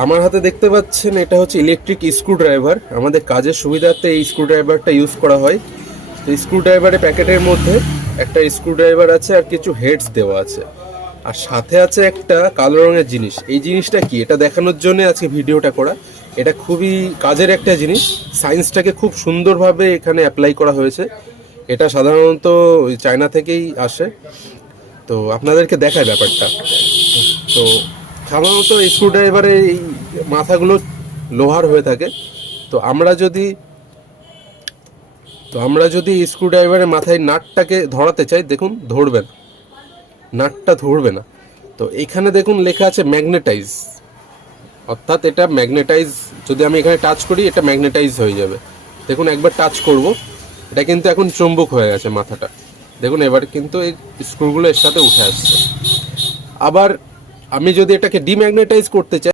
আমার হাতে দেখতে পাচ্ছেন এটা হচ্ছে ইলেকট্রিক স্ক্রুড্রাইভার। আমাদের কাজের সুবিধার্থে এই স্ক্রুড্রাইভারটা ইউজ করা হয়। তো স্ক্রুড্রাইভারের প্যাকেটের মধ্যে একটা স্ক্রুড্রাইভার আছে আর কিছু হেডস দেওয়া আছে, আর সাথে আছে একটা কালো রঙের জিনিস। এই জিনিসটা কি, এটা দেখানোর জন্য আজকে ভিডিওটা করা। এটা খুবই কাজের একটা জিনিস, সায়েন্সটাকে খুব সুন্দরভাবে এখানে অ্যাপ্লাই করা হয়েছে। এটা সাধারণত ওই চায়না থেকেই আসে। তো আপনাদেরকে দেখায় ব্যাপারটা। তো সাধারণত স্ক্রুড্রাইভারের এই মাথাগুলো লোহার হয়ে থাকে। তো আমরা যদি স্ক্রুড্রাইভারের মাথায় নাটটাকে ধরাতে চাই, দেখুন ধরবে না, নাটটা ধরবে না। তো এখানে দেখুন লেখা আছে ম্যাগনেটাইজ, অর্থাৎ এটা ম্যাগনেটাইজ। যদি আমি এখানে টাচ করি এটা ম্যাগনেটাইজ হয়ে যাবে। দেখুন একবার টাচ করব, এটা কিন্তু এখন চুম্বক হয়ে গেছে মাথাটা। দেখুন এবার কিন্তু এই স্ক্রুগুলো এর সাথে উঠে আসছে। আবার আমি যদি এটাকে ডিম্যাগনেটাইজ করতে চাই,